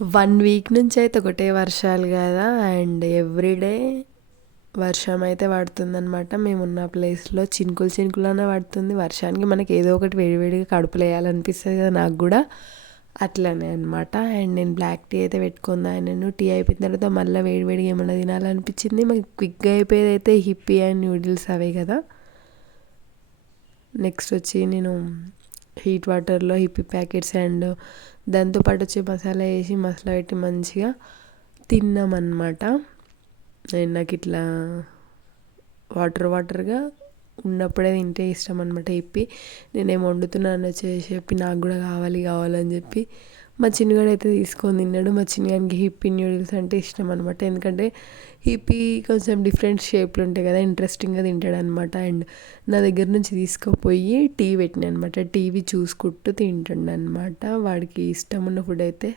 One week నుంచి అయితే ఒకటే వర్షాలు కదా అండ్ ఎవ్రీడే వర్షం అయితే పడుతుందనమాట మేమున్న ప్లేస్లో చినుకులు చినుకులనే పడుతుంది. వర్షానికి మనకి ఏదో ఒకటి వేడివేడిగా కడుపులు వేయాలనిపిస్తుంది కదా నాకు కూడా. అట్లనే అనమాట అండ్ నేను బ్లాక్ టీ అయితే పెట్టుకుందా నేను టీ అయిపోయిన తర్వాత మళ్ళీ వేడివేడిగా ఏమైనా తినాలనిపించింది. మాకు క్విక్గా అయిపోయేది అయితే హిప్పీ అండ్ నూడిల్స్ అవే కదా. నెక్స్ట్ వచ్చి నేను హీట్ వాటర్లో హిప్పీ ప్యాకెట్స్ అండ్ దాంతోపాటు వచ్చి మసాలా వేసి మసాలా పెట్టి మంచిగా తిన్నామన్నమాట. నేను నాకు ఇట్లా వాటర్ వాటర్గా ఉన్నప్పుడే తింటే ఇష్టం అనమాట ఇప్పి నేనేం వండుతున్నాను వచ్చేసి చెప్పి నాకు కూడా కావాలి కావాలని చెప్పి మా చిన్నగాడు అయితే తీసుకొని తిన్నాడు. మా చిన్నగానికి హిప్పీ న్యూడిల్స్ అంటే ఇష్టం అనమాట ఎందుకంటే హిప్పీ కొంచెం డిఫరెంట్ షేప్లు ఉంటాయి కదా ఇంట్రెస్టింగ్గా తింటాడు అనమాట అండ్ నా దగ్గర నుంచి తీసుకుపోయి టీ పెట్టిన అనమాట టీవీ చూసుకుంటూ తింటాడు అనమాట వాడికి ఇష్టం ఉన్న ఫుడ్ అయితే